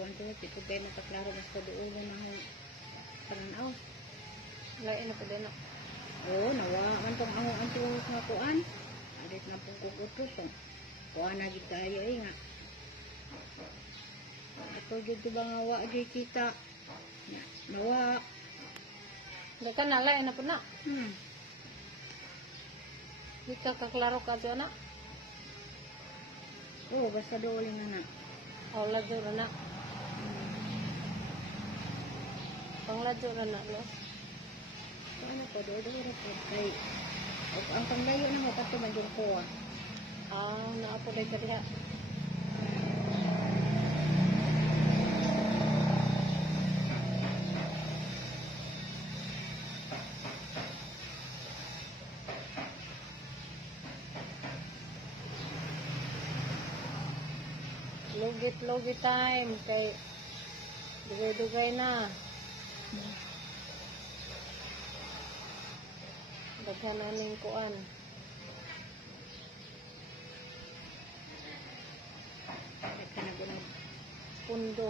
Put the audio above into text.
kuan to dito kay makaklaro mas doon na ho pananaw. Lain na po din na. Oo, nawa man tong ang tuwa nga kuan. Adit na pong kukutos so. Kuan na gid kayo nga. Ato gid ba nga wa di kita. Nawa. Dakan na lain na po na. Di ka kaklaro ka dyan na. Oo, basta doon na. Ladyo na na. Pangladyo na na, no? Ano ko, doon po kay ang panglayo na mo kato man yung kuha. Naapo na ka diha. Lugit time kay dugay-dugay na. Daghan na ning kuan. Nagkanag Pundo.